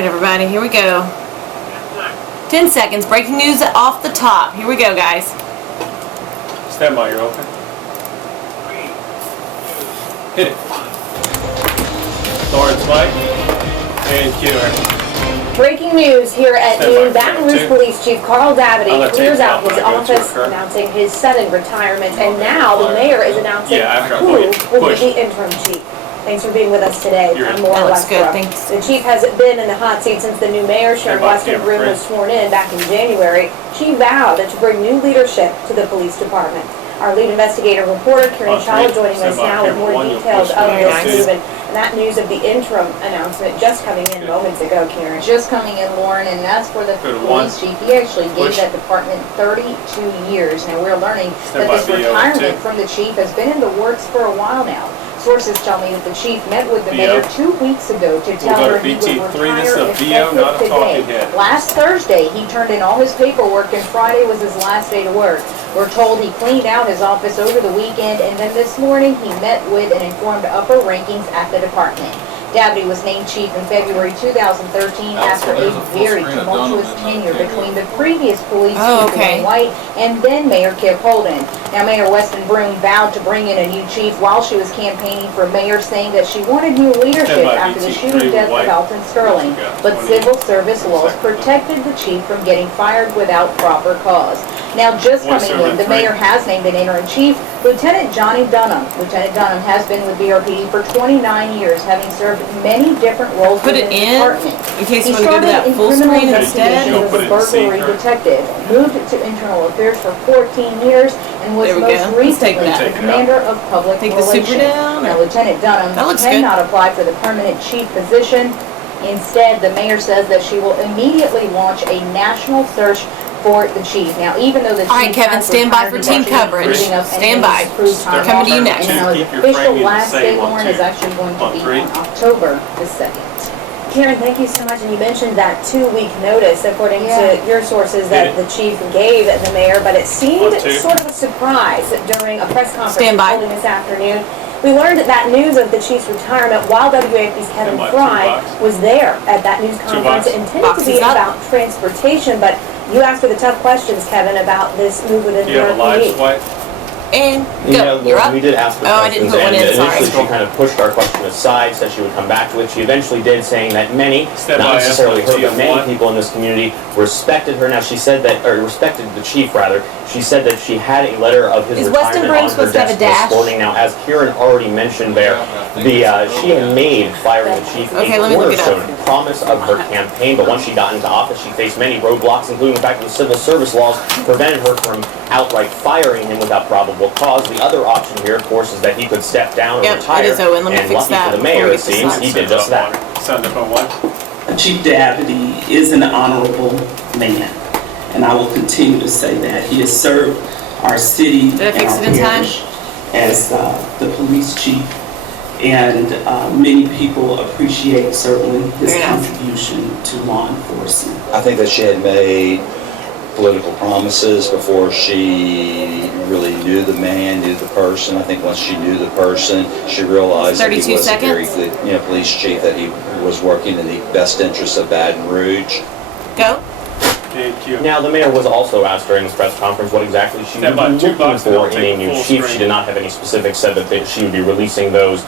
Alright everybody, here we go. 10 seconds. Breaking news off the top. Here we go, guys. Stand by, you're open. Hit it. Lawrence Mike and Keeler. Breaking news here at noon. Baton Rouge Police Chief Carl Dabadie clears out his office, announcing his sudden retirement, and now the mayor is announcing who will be the interim chief. Thanks for being with us today. I'm Laura Westbrook. The chief has been in the hot seat since the new mayor, Sharon Weston-Broom, was sworn in back in January. She vowed to bring new leadership to the police department. Our lead investigative reporter, Kieran Chawla, joining us now with more details of this move and that news of the interim announcement just coming in moments ago, Kieran. Just coming in, Lauren, and that's for the police chief. He actually gave that department 32 years. Now, we're learning that this retirement from the chief has been in the works for a while now. Sources tell me that the chief met with the mayor 2 weeks ago to tell her he would retire effective today. Last Thursday, he turned in all his paperwork, and Friday was his last day to work. We're told he cleaned out his office over the weekend, and then this morning he met with and informed upper rankings at the department. Dabadie was named chief in February 2013 after a very tumultuous tenure between the previous police chief, Dwayne White, and then Mayor Kip Holden. Now, Mayor Weston-Broom vowed to bring in a new chief while she was campaigning for mayor, saying that she wanted new leadership after the shooting death of Alton Sterling. But civil service laws protected the chief from getting fired without proper cause. Now, just coming in, the mayor has named an interim chief, Lieutenant Johnny Dunham. Lieutenant Dunham has been with BRPD for 29 years, having served many different roles within the department. In case you want to go to that full screen instead. He was a burglary detective, moved to internal affairs for 14 years, and was most recently the commander of public relations. Now, Lieutenant Dunham cannot apply for the permanent chief position. Instead, the mayor says that she will immediately launch a national search for the chief. Now, even though the chief... All right, Kevin, stand by for team coverage. Stand by. Coming to you next. And his official last day, Lauren, is actually going to be on October the 2nd. Karen, thank you so much. And you mentioned that 2-week notice, according to your sources, that the chief gave the mayor, but it seemed sort of a surprise during a press conference holding this afternoon. We learned that news of the chief's retirement while WAFB's Kevin Fry was there at that news conference, intended to be about transportation, but you asked her the tough questions, Kevin, about this move within the BRPD. And go. You're up. We did ask the questions, and initially she kind of pushed our question aside, said she would come back to it. She eventually did, saying that many, not necessarily her, but many people in this community respected her. Now, she said that, or respected the chief, rather. She said that she had a letter of his retirement on her desk this morning. Now, as Kieran already mentioned there, she had made firing the chief a cornerstone promise of her campaign, but once she got into office, she faced many roadblocks, including the fact that the civil service laws prevented her from outright firing him without probable cause. The other option here, of course, is that he could step down or retire, and lucky for the mayor, it seems, he did just that. Chief Dabadie is an honorable man, and I will continue to say that. He has served our city and our parish as the police chief, and many people appreciate certainly his contribution to law enforcement. I think that she had made political promises before she really knew the man, knew the person. I think once she knew the person, she realized that he was a very good police chief, that he was working in the best interests of Baton Rouge. Go. Thank you. Now, the mayor was also asked during this press conference what exactly she would be looking for in a new chief. She did not have any specifics, said that she would be releasing those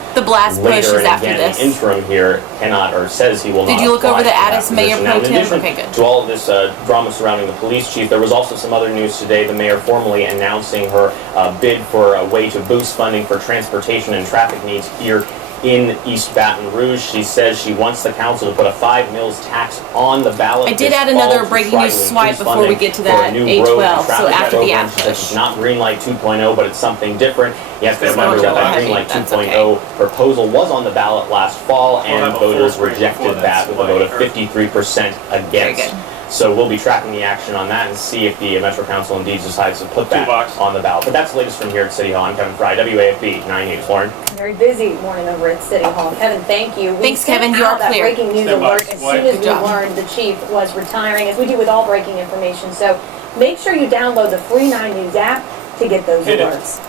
later, and again, the interim here cannot, or says he will not. Did you look over the Addis Mayor Pro Tem? In addition to all of this drama surrounding the police chief, there was also some other news today. The mayor formally announcing her bid for a way to boost funding for transportation and traffic needs here in East Baton Rouge. She says she wants the council to put a 5 mils tax on the ballot. I did add another breaking news swipe before we get to that A12, so after the ad push. It's not Greenlight 2.0, but it's something different. You have to remember that Greenlight 2.0 proposal was on the ballot last fall, and voters rejected that with a vote of 53% against. So we'll be tracking the action on that and see if the Metro Council indeed decides to put that on the ballot. But that's the latest from here at City Hall. I'm Kevin Fry, WAFB 9 News. Lauren? Very busy morning over at City Hall. Kevin, thank you. Thanks, Kevin. You are clear. Breaking news alert as soon as we learned the chief was retiring, as we do with all breaking information. So make sure you download the free 9 News app to get those alerts.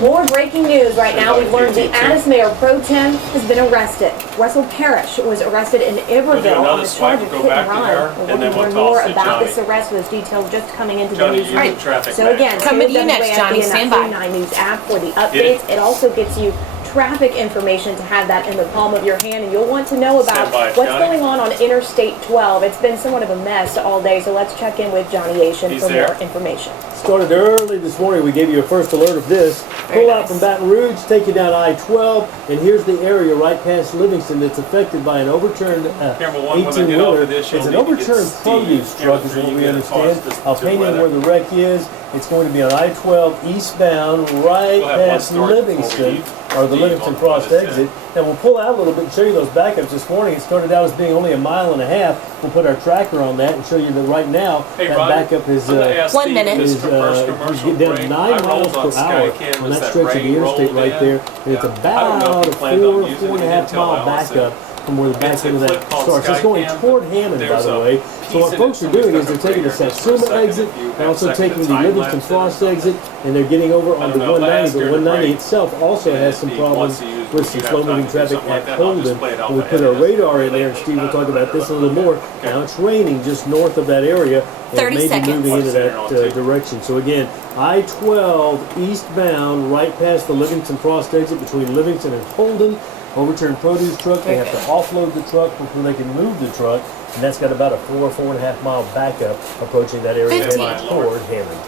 More breaking news right now. We've learned the Addis Mayor Pro Tem has been arrested. Russell Parrish was arrested in Iberville on the charge of hit and run. We're going to learn more about this arrest. Those details just coming into the news. Right. So again, coming to you next, Johnny. Stand by. 9 News app for the updates. It also gets you traffic information to have that in the palm of your hand, and you'll want to know about what's going on Interstate 12. It's been somewhat of a mess all day, so let's check in with Johnny Asian for more information. Started early this morning. We gave you a first alert of this. Pull out from Baton Rouge, take you down I-12, and here's the area right past Livingston that's affected by an overturned 18-wheeler. It's an overturned produce truck is what we understand. I'll paint in where the wreck is. It's going to be on I-12 eastbound right past Livingston, or the Livingston Cross exit. And we'll pull out a little bit and show you those backups this morning. It started out as being only a mile and a half. We'll put our tracker on that and show you that right now that backup is 1 minute. you get down to 9 miles per hour on that stretch of the interstate right there. And it's about a 4.5 mile backup from where the back end of that starts. It's going toward Hammond, by the way. So what folks are doing is they're taking the Satsuma exit, they're also taking the Livingston Cross exit, and they're getting over onto 190. But 190 itself also has some problems with some slow-moving traffic at Holden. And we put our radar in there, and Steve will talk about this a little more. Now it's raining just north of that area, and it may be moving into that direction. So again, I-12 eastbound, right past the Livingston Cross exit between Livingston and Holden. Overturned produce truck. They have to offload the truck before they can move the truck, and that's got about a 4.5 mile backup approaching that area heading toward Hammond.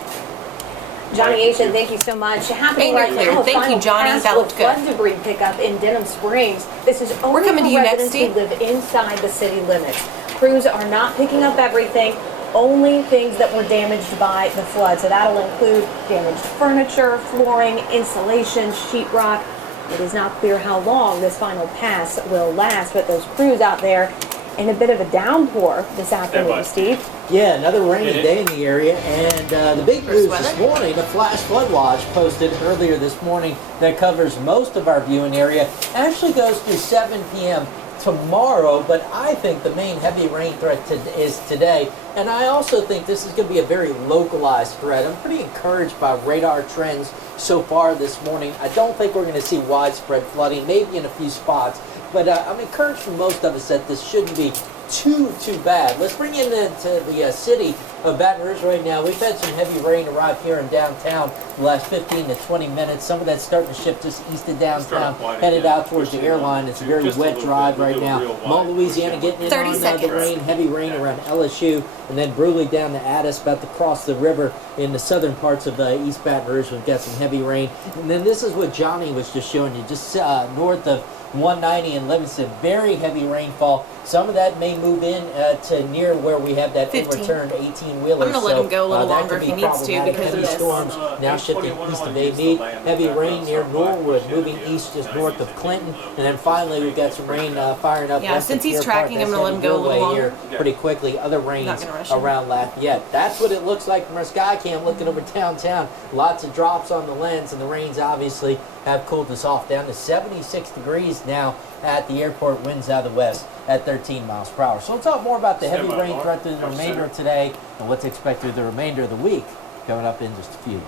Johnny Asian, thank you so much. Happening right now, thank you, Johnny. That looked good. Flood debris pickup in Denham Springs. This is only for residents who live inside the city limits. Crews are not picking up everything. Only things that were damaged by the flood. So that'll include damaged furniture, flooring, insulation, sheetrock. It is not clear how long this final pass will last, but those crews out there in a bit of a downpour this afternoon, Steve. Yeah, another rainy day in the area, and the big news this morning, a flash flood watch posted earlier this morning that covers most of our viewing area, actually goes through 7 p.m. tomorrow, but I think the main heavy rain threat is today, and I also think this is going to be a very localized threat. I'm pretty encouraged by radar trends so far this morning. I don't think we're going to see widespread flooding, maybe in a few spots, but I'm encouraged from most of us that this shouldn't be too bad. Let's bring in the city of Baton Rouge right now. We've had some heavy rain arrive here in downtown the last 15 to 20 minutes. Some of that's starting to shift just east of downtown, headed out towards the airline. It's a very wet drive right now. Mount Louisiana getting in on the rain, heavy rain around LSU, and then brutally down to Addis, about to cross the river in the southern parts of East Baton Rouge. We've got some heavy rain. And then this is what Johnny was just showing you, just north of 190 in Livingston, very heavy rainfall. Some of that may move in to near where we have that overturned 18-wheeler. I'm going to let him go a little longer if he needs to because of this. Storms now shifting east of A.B. Heavy rain near Norwood, moving east just north of Clinton. And then finally we've got some rain firing up. Yeah, since he's tracking, I'm going to let him go a little longer. Pretty quickly. Other rains around Lafayette. That's what it looks like from our sky cam looking over downtown. Lots of drops on the lens, and the rains obviously have cooled us off down to 76 degrees now at the airport. Winds out of the west at 13 miles per hour. So we'll talk more about the heavy rain threat through the remainder of today and what's expected through the remainder of the week coming up in just a few.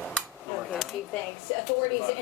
Okay, Steve, thanks. Authorities